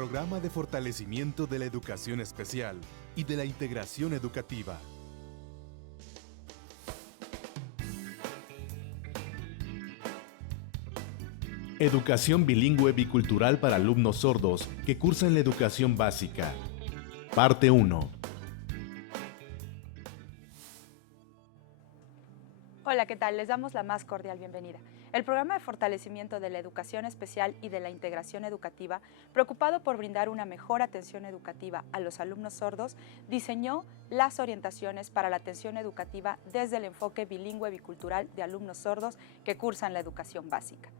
programa de fortalecimiento de la educación especial y de la integración educativa. Educación bilingüe bicultural para alumnos sordos que cursan la educación básica. Parte 1. Hola, ¿qué tal? Les damos la más cordial bienvenida. El programa de fortalecimiento de la educación especial y de la integración educativa, preocupado por brindar una mejor atención educativa a los alumnos sordos, diseñó las orientaciones para la atención educativa desde el enfoque bilingüe bicultural de alumnos sordos que cursan la educación básica.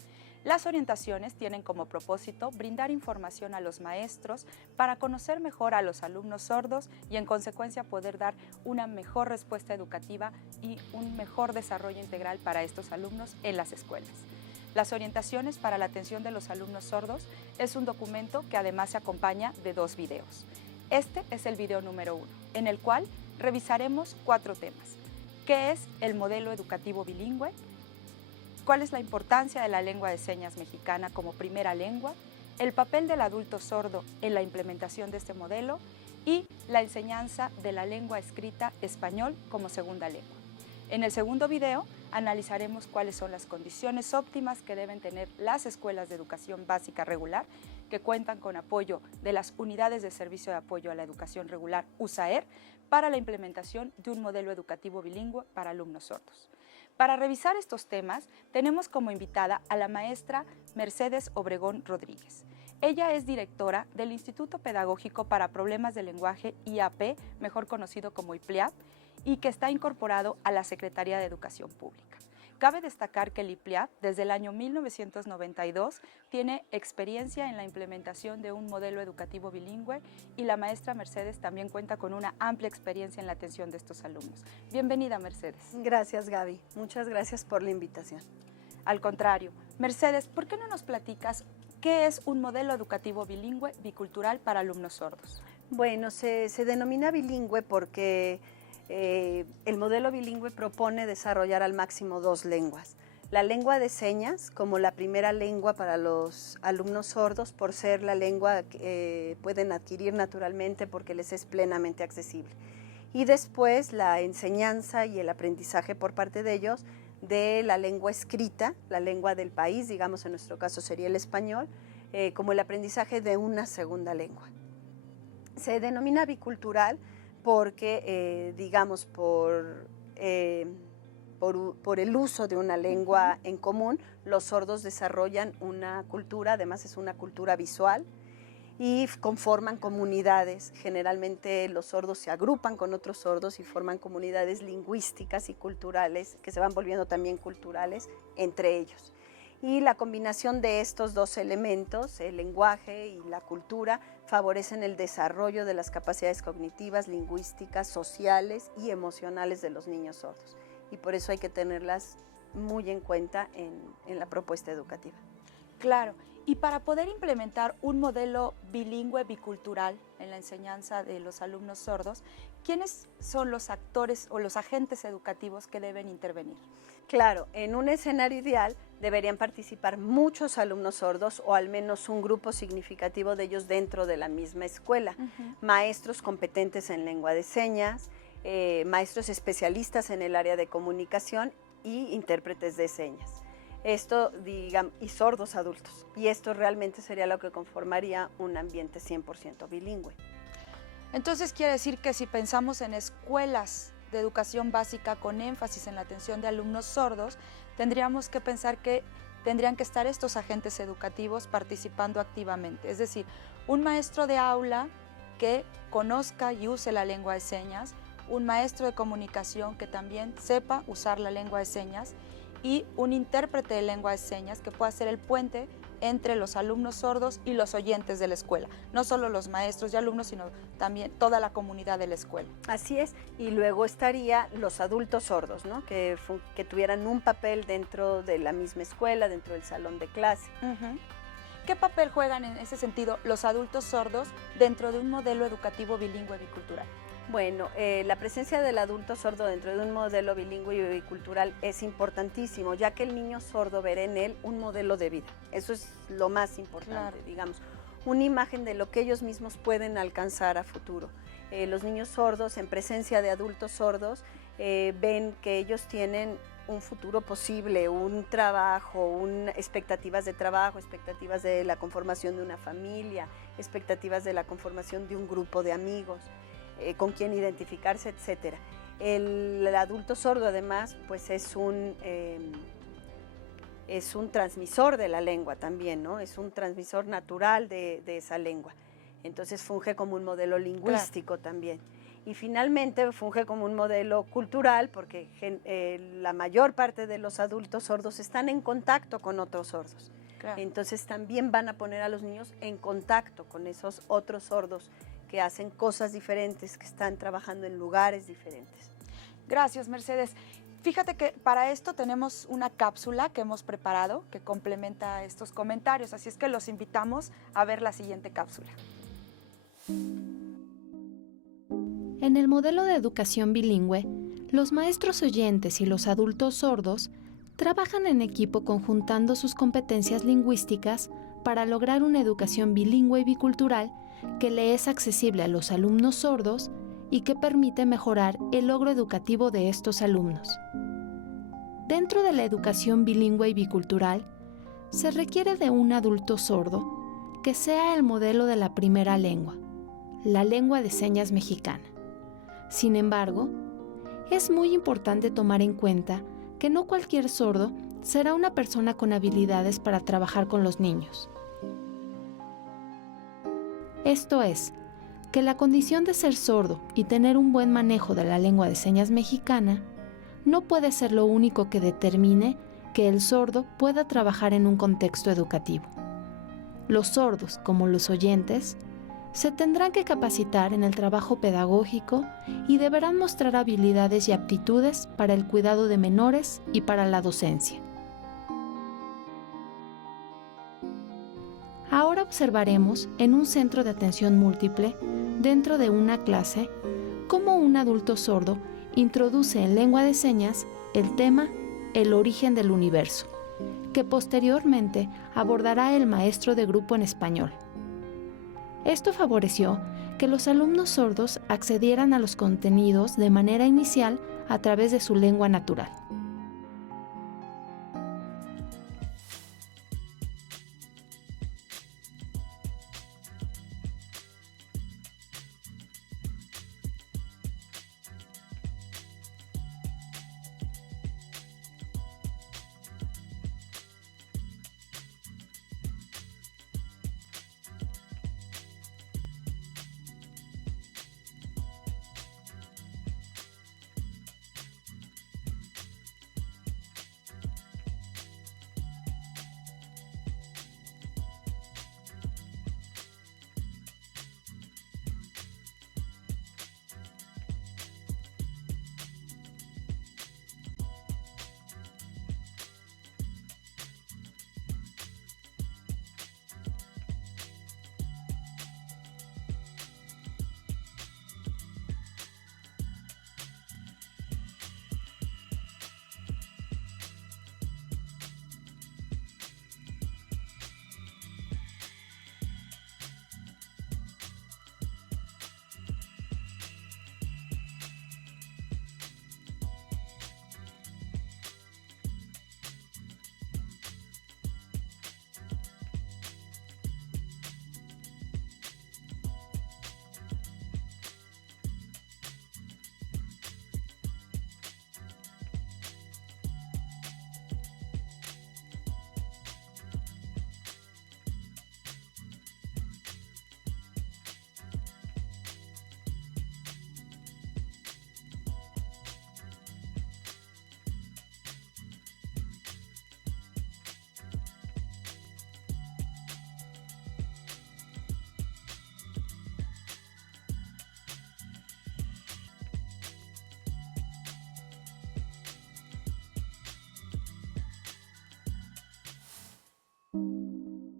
Las orientaciones tienen como propósito brindar información a los maestros para conocer mejor a los alumnos sordos y en consecuencia poder dar una mejor respuesta educativa y un mejor desarrollo integral para estos alumnos en las escuelas. Las orientaciones para la atención de los alumnos sordos es un documento que además se acompaña de 2 videos. Este es el video número 1, en el cual revisaremos 4 temas. ¿Qué es el modelo educativo bilingüe? ¿Cuál es la importancia de la lengua de señas mexicana como primera lengua? El papel del adulto sordo en la implementación de este modelo y la enseñanza de la lengua escrita español como segunda lengua. En el segundo video analizaremos cuáles son las condiciones óptimas que deben tener las escuelas de educación básica regular que cuentan con apoyo de las Unidades de Servicio de Apoyo a la Educación Regular, USAER, para la implementación de un modelo educativo bilingüe para alumnos sordos. Para revisar estos temas, tenemos como invitada a la maestra Mercedes Obregón Rodríguez. Ella es directora del Instituto Pedagógico para Problemas de Lenguaje IAP, mejor conocido como IPLEAP, y que está incorporado a la Secretaría de Educación Pública. Cabe destacar que el IPLEAP, desde el año 1992, tiene experiencia en la implementación de un modelo educativo bilingüe y la maestra Mercedes también cuenta con una amplia experiencia en la atención de estos alumnos. Bienvenida, Mercedes. Gracias, Gaby. Muchas gracias por la invitación. Al contrario. Mercedes, ¿por qué no nos platicas qué es un modelo educativo bilingüe bicultural para alumnos sordos? Bueno, se denomina bilingüe porque el modelo bilingüe propone desarrollar al máximo 2 lenguas. La lengua de señas como la primera lengua para los alumnos sordos por ser la lengua que pueden adquirir naturalmente porque les es plenamente accesible. Y después la enseñanza y el aprendizaje por parte de ellos de la lengua escrita, la lengua del país, digamos en nuestro caso sería el español, como el aprendizaje de una segunda lengua. Se denomina bicultural porque, digamos, por el uso de una lengua en común, los sordos desarrollan una cultura, además es una cultura visual, y conforman comunidades. Generalmente los sordos se agrupan con otros sordos y forman comunidades lingüísticas y culturales, que se van volviendo también culturales entre ellos. Y la combinación de estos 2 elementos, el lenguaje y la cultura, favorecen el desarrollo de las capacidades cognitivas, lingüísticas, sociales y emocionales de los niños sordos. Y por eso hay que tenerlas muy en cuenta en la propuesta educativa. Claro, y para poder implementar un modelo bilingüe bicultural en la enseñanza de los alumnos sordos, ¿quiénes son los actores o los agentes educativos que deben intervenir? Claro, en un escenario ideal deberían participar muchos alumnos sordos o al menos un grupo significativo de ellos dentro de la misma escuela. Maestros competentes en lengua de señas, maestros especialistas en el área de comunicación y intérpretes de señas. Esto, digamos, y sordos adultos. Y esto realmente sería lo que conformaría un ambiente 100% bilingüe. Entonces quiere decir que si pensamos en escuelas de educación básica con énfasis en la atención de alumnos sordos, tendríamos que pensar que tendrían que estar estos agentes educativos participando activamente. Es decir, un maestro de aula que conozca y use la lengua de señas, un maestro de comunicación que también sepa usar la lengua de señas y un intérprete de lengua de señas que pueda ser el puente entre los alumnos sordos y los oyentes de la escuela. No solo los maestros y alumnos, sino también toda la comunidad de la escuela. Así es, y luego estaría los adultos sordos, ¿no? que tuvieran un papel dentro de la misma escuela, dentro del salón de clase. ¿Qué papel juegan en ese sentido los adultos sordos dentro de un modelo educativo bilingüe bicultural? Bueno, la presencia del adulto sordo dentro de un modelo bilingüe y bicultural es importantísimo, ya que el niño sordo verá en él un modelo de vida. Eso es lo más importante, digamos. una imagen de lo que ellos mismos pueden alcanzar a futuro. Los niños sordos, en presencia de adultos sordos, ven que ellos tienen un futuro posible, un trabajo, expectativas de trabajo, expectativas de la conformación de una familia, expectativas de la conformación de un grupo de amigos, con quien identificarse, etc. El adulto sordo, además, pues es un transmisor de la lengua también, ¿no? Es un transmisor natural de esa lengua. Entonces funge como un modelo lingüístico también. Y finalmente funge como un modelo cultural porque la mayor parte de los adultos sordos están en contacto con otros sordos. Claro. Entonces también van a poner a los niños en contacto con esos otros sordos que hacen cosas diferentes, que están trabajando en lugares diferentes. Gracias, Mercedes. Fíjate que para esto tenemos una cápsula que hemos preparado que complementa estos comentarios, así es que los invitamos a ver la siguiente cápsula. En el modelo de educación bilingüe, los maestros oyentes y los adultos sordos trabajan en equipo conjuntando sus competencias lingüísticas para lograr una educación bilingüe y bicultural que le es accesible a los alumnos sordos y que permite mejorar el logro educativo de estos alumnos. Dentro de la educación bilingüe y bicultural, se requiere de un adulto sordo que sea el modelo de la primera lengua, la lengua de señas mexicana. Sin embargo, es muy importante tomar en cuenta que no cualquier sordo será una persona con habilidades para trabajar con los niños. Esto es, que la condición de ser sordo y tener un buen manejo de la lengua de señas mexicana no puede ser lo único que determine que el sordo pueda trabajar en un contexto educativo. Los sordos, como los oyentes, se tendrán que capacitar en el trabajo pedagógico y deberán mostrar habilidades y aptitudes para el cuidado de menores y para la docencia. Ahora observaremos en un centro de atención múltiple, dentro de una clase, cómo un adulto sordo introduce en lengua de señas el tema El origen del universo, que posteriormente abordará el maestro de grupo en español. Esto favoreció que los alumnos sordos accedieran a los contenidos de manera inicial a través de su lengua natural.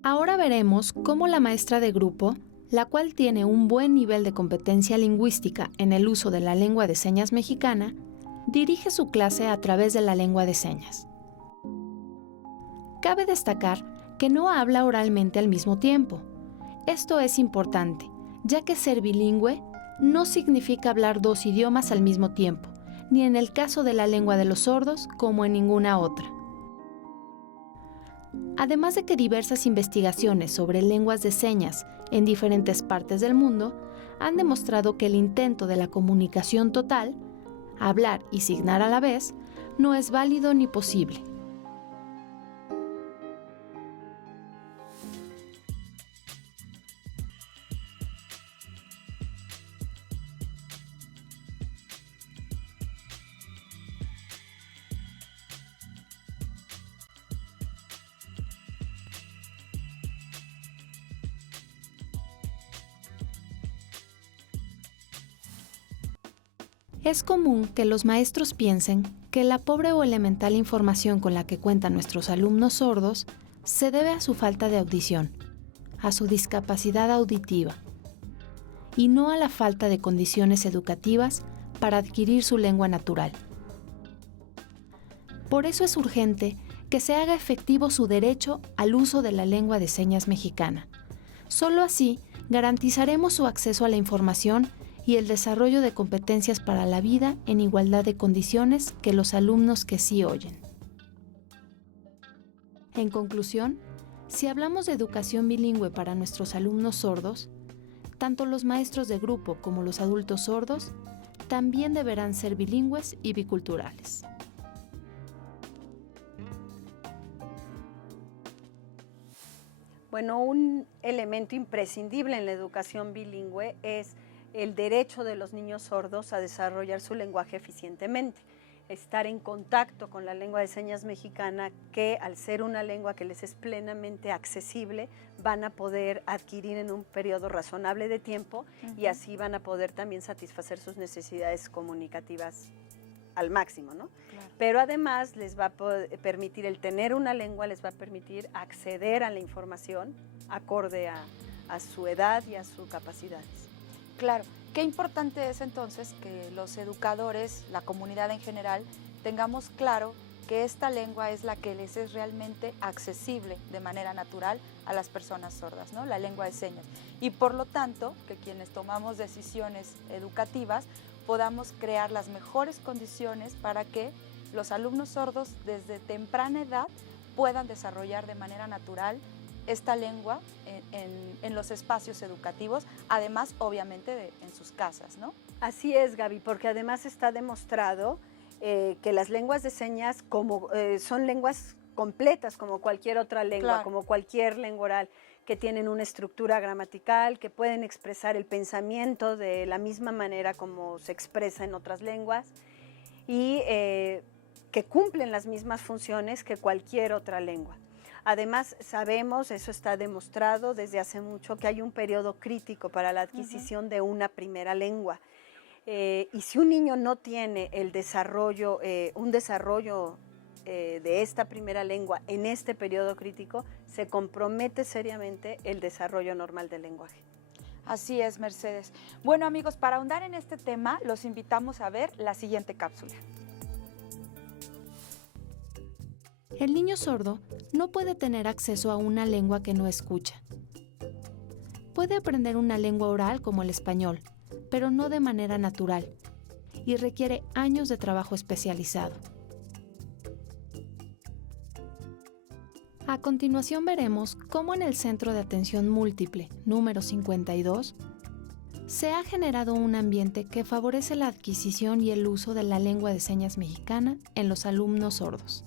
Ahora veremos cómo la maestra de grupo, la cual tiene un buen nivel de competencia lingüística en el uso de la lengua de señas mexicana, dirige su clase a través de la lengua de señas. Cabe destacar que no habla oralmente al mismo tiempo. Esto es importante, ya que ser bilingüe no significa hablar 2 idiomas al mismo tiempo, ni en el caso de la lengua de los sordos como en ninguna otra. Además de que diversas investigaciones sobre lenguas de señas en diferentes partes del mundo han demostrado que el intento de la comunicación total, hablar y signar a la vez, no es válido ni posible. Es común que los maestros piensen que la pobre o elemental información con la que cuentan nuestros alumnos sordos se debe a su falta de audición, a su discapacidad auditiva, y no a la falta de condiciones educativas para adquirir su lengua natural. Por eso es urgente que se haga efectivo su derecho al uso de la lengua de señas mexicana. Solo así garantizaremos su acceso a la información y el desarrollo de competencias para la vida en igualdad de condiciones que los alumnos que sí oyen. En conclusión, si hablamos de educación bilingüe para nuestros alumnos sordos, tanto los maestros de grupo como los adultos sordos también deberán ser bilingües y biculturales. Bueno, un elemento imprescindible en la educación bilingüe es el derecho de los niños sordos a desarrollar su lenguaje eficientemente, estar en contacto con la lengua de señas mexicana, que al ser una lengua que les es plenamente accesible, van a poder adquirir en un periodo razonable de tiempo y así van a poder también satisfacer sus necesidades comunicativas al máximo, ¿no? Claro. Pero además les va a permitir, el tener una lengua les va a permitir acceder a la información acorde a su edad y a sus capacidades. Claro, qué importante es entonces que los educadores, la comunidad en general, tengamos claro que esta lengua es la que les es realmente accesible de manera natural a las personas sordas, ¿no? La lengua de señas. Y por lo tanto, que quienes tomamos decisiones educativas podamos crear las mejores condiciones para que los alumnos sordos desde temprana edad puedan desarrollar de manera natural esta lengua en los espacios educativos, además obviamente en sus casas, ¿no? Así es, Gaby, porque además está demostrado que las lenguas de señas son lenguas completas como cualquier otra lengua, claro, como cualquier lengua oral, que tienen una estructura gramatical, que pueden expresar el pensamiento de la misma manera como se expresa en otras lenguas y que cumplen las mismas funciones que cualquier otra lengua. Además, sabemos, eso está demostrado desde hace mucho, que hay un periodo crítico para la adquisición de una primera lengua. Y si un niño no tiene un desarrollo de esta primera lengua en este periodo crítico, se compromete seriamente el desarrollo normal del lenguaje. Así es, Mercedes. Bueno, amigos, para ahondar en este tema, los invitamos a ver la siguiente cápsula. El niño sordo no puede tener acceso a una lengua que no escucha. Puede aprender una lengua oral como el español, pero no de manera natural, y requiere años de trabajo especializado. A continuación veremos cómo en el Centro de Atención Múltiple número 52 se ha generado un ambiente que favorece la adquisición y el uso de la lengua de señas mexicana en los alumnos sordos.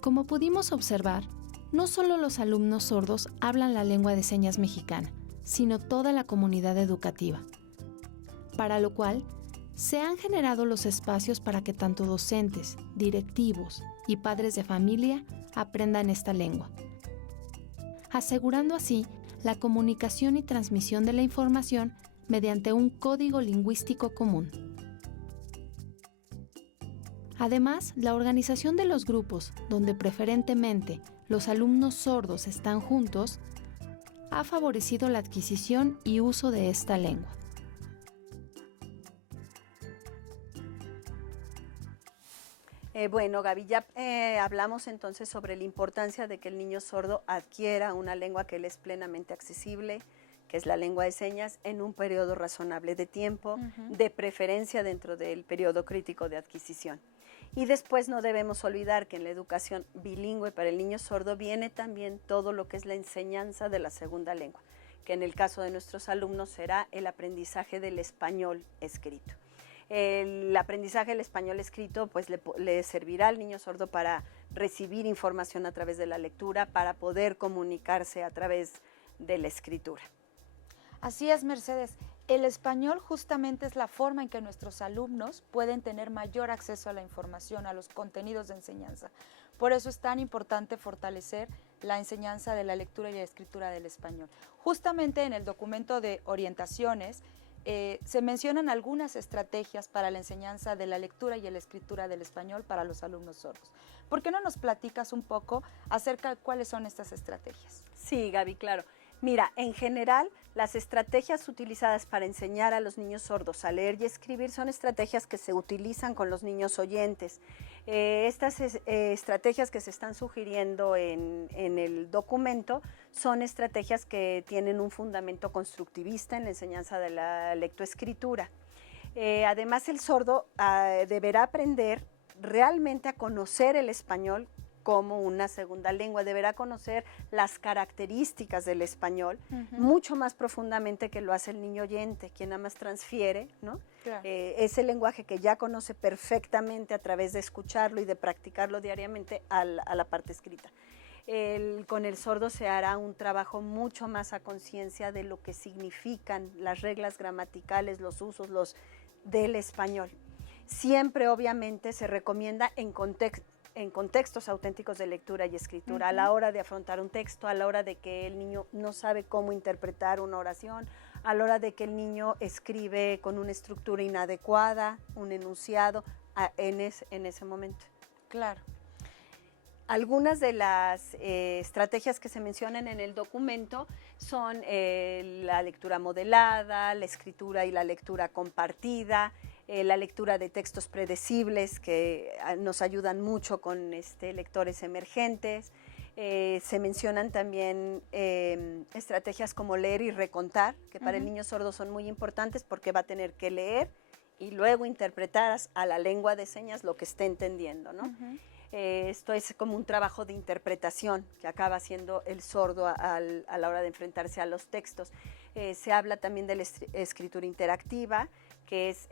Como pudimos observar, no solo los alumnos sordos hablan la lengua de señas mexicana, sino toda la comunidad educativa, para lo cual se han generado los espacios para que tanto docentes, directivos y padres de familia aprendan esta lengua, asegurando así la comunicación y transmisión de la información mediante un código lingüístico común. Además, la organización de los grupos, donde preferentemente los alumnos sordos están juntos, ha favorecido la adquisición y uso de esta lengua. Bueno, Gaby, ya hablamos entonces sobre la importancia de que el niño sordo adquiera una lengua que le es plenamente accesible, que es la lengua de señas, en un periodo razonable de tiempo, de preferencia dentro del periodo crítico de adquisición. Y después no debemos olvidar que en la educación bilingüe para el niño sordo viene también todo lo que es la enseñanza de la segunda lengua, que en el caso de nuestros alumnos será el aprendizaje del español escrito. El aprendizaje del español escrito pues le servirá al niño sordo para recibir información a través de la lectura, para poder comunicarse a través de la escritura. Así es, Mercedes. El español justamente es la forma en que nuestros alumnos pueden tener mayor acceso a la información, a los contenidos de enseñanza. Por eso es tan importante fortalecer la enseñanza de la lectura y la escritura del español. Justamente en el documento de orientaciones se mencionan algunas estrategias para la enseñanza de la lectura y la escritura del español para los alumnos sordos. ¿Por qué no nos platicas un poco acerca de cuáles son estas estrategias? Sí, Gaby, claro. Mira, en general, las estrategias utilizadas para enseñar a los niños sordos a leer y escribir son estrategias que se utilizan con los niños oyentes. Estas estrategias que se están sugiriendo en el documento son estrategias que tienen un fundamento constructivista en la enseñanza de la lectoescritura. Además, el sordo deberá aprender realmente a conocer el español como una segunda lengua, deberá conocer las características del español mucho más profundamente que lo hace el niño oyente, quien nada más transfiere, ¿no? Claro. Ese lenguaje que ya conoce perfectamente a través de escucharlo y de practicarlo diariamente a la parte escrita. Con el sordo se hará un trabajo mucho más a conciencia de lo que significan las reglas gramaticales, los usos del español. Siempre, obviamente, se recomienda en contextos auténticos de lectura y escritura, a la hora de afrontar un texto, a la hora de que el niño no sabe cómo interpretar una oración, a la hora de que el niño escribe con una estructura inadecuada, un enunciado, en ese momento. Claro. Algunas de las estrategias que se mencionan en el documento son la lectura modelada, la escritura y la lectura compartida, la lectura de textos predecibles que nos ayudan mucho con lectores emergentes. Se mencionan también estrategias como leer y recontar, que para el niño sordo son muy importantes porque va a tener que leer y luego interpretar a la lengua de señas lo que esté entendiendo, ¿no? Esto es como un trabajo de interpretación que acaba haciendo el sordo a la hora de enfrentarse a los textos. Se habla también de la escritura interactiva, que es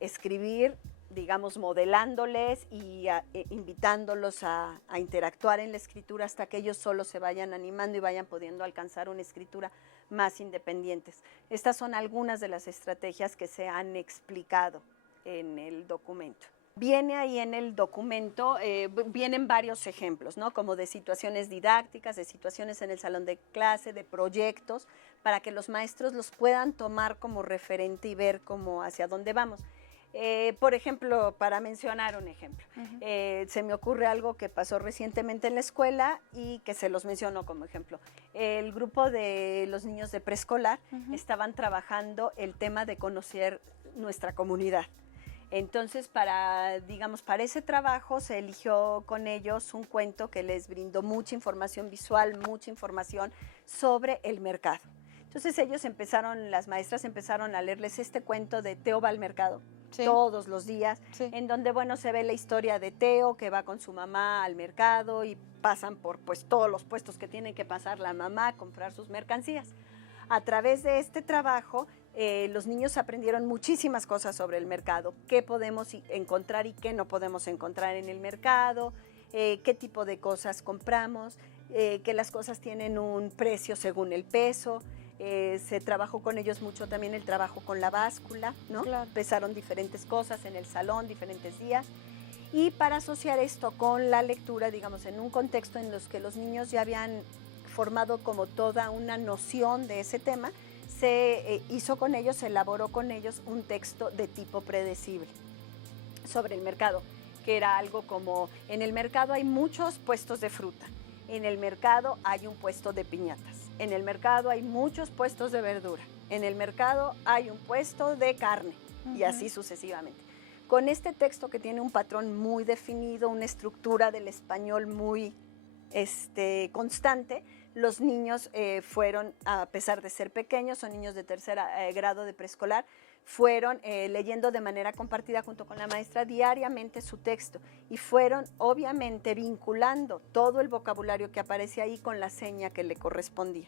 escribir, digamos, modelándoles y invitándolos a interactuar en la escritura hasta que ellos solos se vayan animando y vayan pudiendo alcanzar una escritura más independientes. Estas son algunas de las estrategias que se han explicado en el documento. Viene ahí en el documento, vienen varios ejemplos, ¿no? Como de situaciones didácticas, de situaciones en el salón de clase, de proyectos, para que los maestros los puedan tomar como referente y ver cómo hacia dónde vamos. Por ejemplo, para mencionar un ejemplo, se me ocurre algo que pasó recientemente en la escuela y que se los menciono como ejemplo. El grupo de los niños de preescolar estaban trabajando el tema de conocer nuestra comunidad. Entonces, para ese trabajo se eligió con ellos un cuento que les brindó mucha información visual, mucha información sobre el mercado. Entonces las maestras empezaron a leerles este cuento de Teo va al mercado, todos los días, en donde, se ve la historia de Teo que va con su mamá al mercado y pasan por todos los puestos que tiene que pasar la mamá a comprar sus mercancías. A través de este trabajo, los niños aprendieron muchísimas cosas sobre el mercado, qué podemos encontrar y qué no podemos encontrar en el mercado, qué tipo de cosas compramos, que las cosas tienen un precio según el peso. Se trabajó con ellos mucho también el trabajo con la báscula, ¿no? Claro. Pesaron diferentes cosas en el salón, diferentes días. Y para asociar esto con la lectura, digamos, en un contexto en los que los niños ya habían formado como toda una noción de ese tema, se hizo con ellos, se elaboró con ellos un texto de tipo predecible sobre el mercado, que era algo como: en el mercado hay muchos puestos de fruta, en el mercado hay un puesto de piñatas, en el mercado hay muchos puestos de verdura, en el mercado hay un puesto de carne, y así sucesivamente. Con este texto, que tiene un patrón muy definido, una estructura del español muy constante, los niños fueron, a pesar de ser pequeños, son niños de tercer grado de preescolar, fueron leyendo de manera compartida junto con la maestra diariamente su texto, y fueron obviamente vinculando todo el vocabulario que aparece ahí con la seña que le correspondía.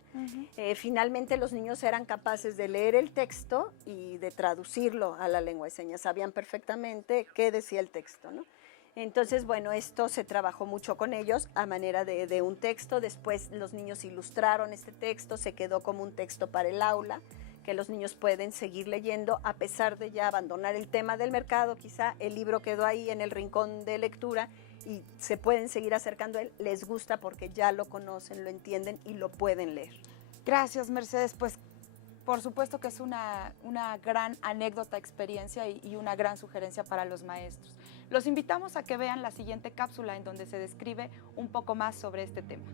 Finalmente los niños eran capaces de leer el texto y de traducirlo a la lengua de señas, sabían perfectamente qué decía el texto, ¿no? Entonces, bueno, esto se trabajó mucho con ellos a manera de un texto. Después los niños ilustraron este texto, se quedó como un texto para el aula, que los niños pueden seguir leyendo a pesar de ya abandonar el tema del mercado. Quizá el libro quedó ahí en el rincón de lectura y se pueden seguir acercando a él. Les gusta porque ya lo conocen, lo entienden y lo pueden leer. Gracias, Mercedes. Pues por supuesto que es una gran anécdota, experiencia y una gran sugerencia para los maestros. Los invitamos a que vean la siguiente cápsula en donde se describe un poco más sobre este tema.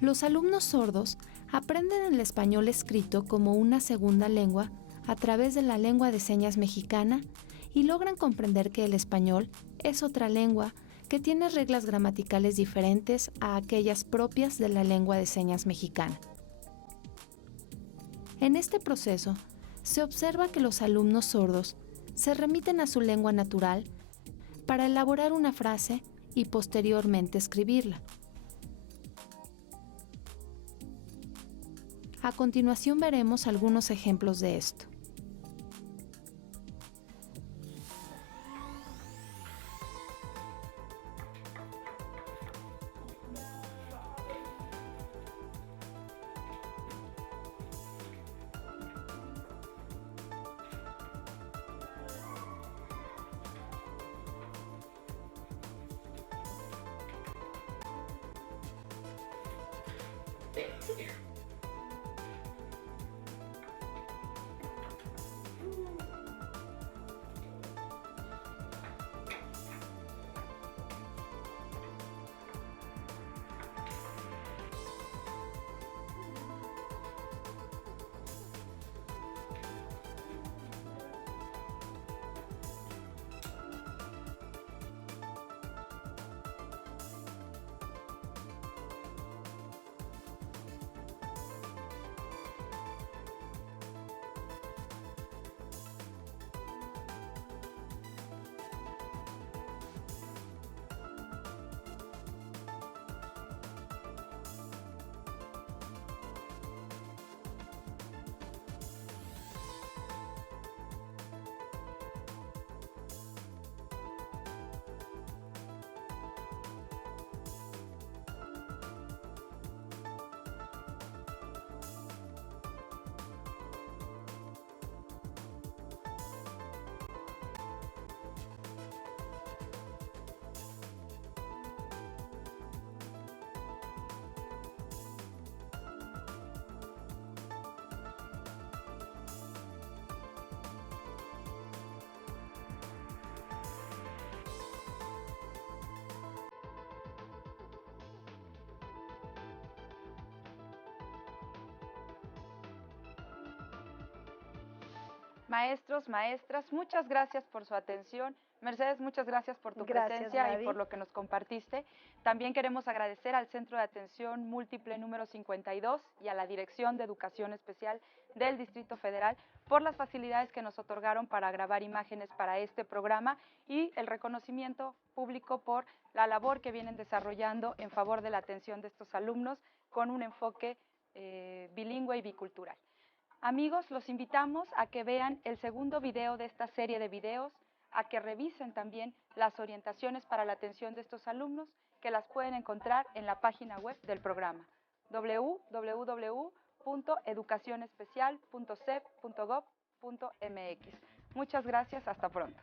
Los alumnos sordos aprenden el español escrito como una segunda lengua a través de la lengua de señas mexicana y logran comprender que el español es otra lengua que tiene reglas gramaticales diferentes a aquellas propias de la lengua de señas mexicana. En este proceso, se observa que los alumnos sordos se remiten a su lengua natural para elaborar una frase y posteriormente escribirla. A continuación veremos algunos ejemplos de esto. Maestros, maestras, muchas gracias por su atención. Mercedes, muchas gracias por tu presencia Gaby. y por lo que nos compartiste. También queremos agradecer al Centro de Atención Múltiple número 52 y a la Dirección de Educación Especial del Distrito Federal por las facilidades que nos otorgaron para grabar imágenes para este programa y el reconocimiento público por la labor que vienen desarrollando en favor de la atención de estos alumnos con un enfoque bilingüe y bicultural. Amigos, los invitamos a que vean el segundo video de esta serie de videos a que revisen también las orientaciones para la atención de estos alumnos, que las pueden encontrar en la página web del programa www.educacionespecial.cep.gov.mx. Muchas gracias, hasta pronto.